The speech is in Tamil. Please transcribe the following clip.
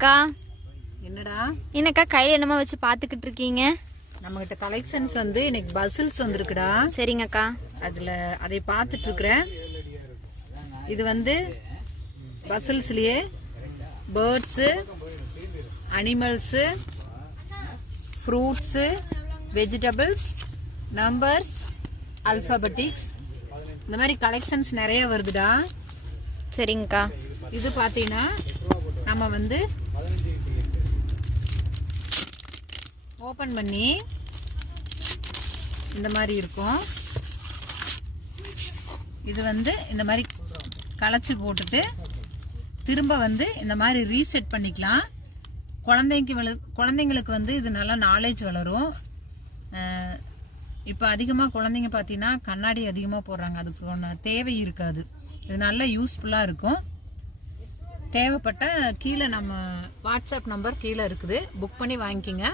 அக்கா என்னடா என்னக்கா கையில என்னமா வச்சு பாத்துக்கிட்டு இருக்கீங்க? நம்ம கிட்ட கலெக்ஷன்ஸ் வந்து இன்னைக்கு பசில்ஸ் வந்திருக்குடா. சரிங்கக்கா. அதுல அதை பார்த்துட்டு இருக்கிறேன். இது வந்து பசில்ஸ்லயே birds, animals, fruits, vegetables, numbers, alphabetics, இந்த மாதிரி கலெக்ஷன்ஸ் நிறைய வருதுடா. சரிங்கக்கா. இது பார்த்தீங்கன்னா நம்ம வந்து ஓப்பன் பண்ணி இந்த மாதிரி இருக்கும். இது வந்து இந்த மாதிரி களைச்சி போட்டுட்டு திரும்ப வந்து இந்த மாதிரி ரீசெட் பண்ணிக்கலாம். குழந்தைங்களுக்கு வந்து இது நல்லா நாலேஜ் வளரும். இப்போ அதிகமாக குழந்தைங்க பார்த்தீங்கன்னா கண்ணாடி அதிகமாக போடுறாங்க, அதுக்கு தேவை இருக்காது. இது நல்லா யூஸ்ஃபுல்லாக இருக்கும். தேவைப்பட்ட கீழே நம்ம வாட்ஸ்அப் நம்பர் கீழே இருக்குது, புக் பண்ணி வாங்கிக்கிங்க.